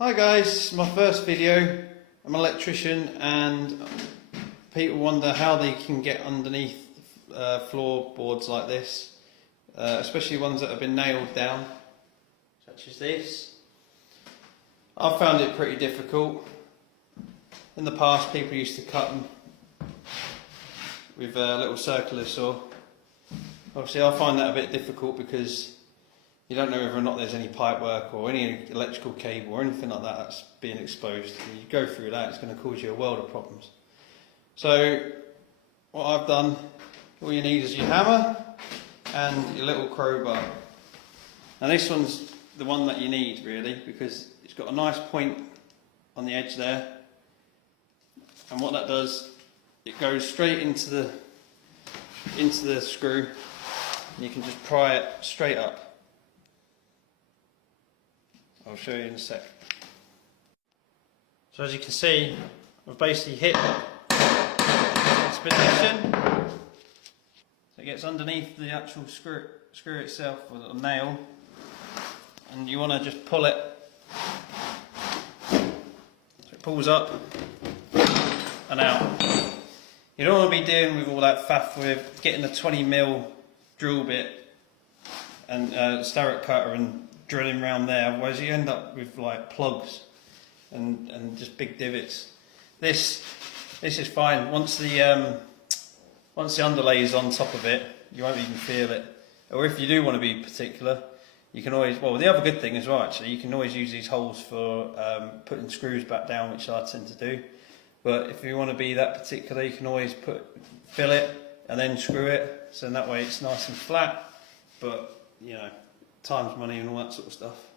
Hi guys, this is my first video. I'm an electrician and people wonder how they can get underneath floorboards like this, especially ones that have been nailed down, such as this. I've found it pretty difficult. In the past people used to cut them with a little circular saw. Obviously I find that a bit difficult because you don't know whether or not there's any pipe work or any electrical cable or anything like that that's being exposed. When you go through that, it's going to cause you a world of problems. So what I've done, all you need is your hammer and your little crowbar. Now this one's the one that you need really, because it's got a nice point on the edge there, and what that does, it goes straight into the screw, and you can just pry it straight up. I'll show you in a sec. So as you can see, I've basically hit this position. So it gets underneath the actual screw itself, or the nail, and you want to just pull it. So it pulls up and out. You don't want to be dealing with all that faff with getting a 20mm drill bit and starret cutter and drilling around there, otherwise you end up with like plugs and just big divots. This is fine. Once the underlay is on top of it, you won't even feel it. Or if you do want to be particular, you can always, well, the other good thing as well actually, you can always use these holes for putting screws back down, which I tend to do. But if you want to be that particular, you can always fill it and then screw it, so in that way it's nice and flat, but you know, time's money and all that sort of stuff.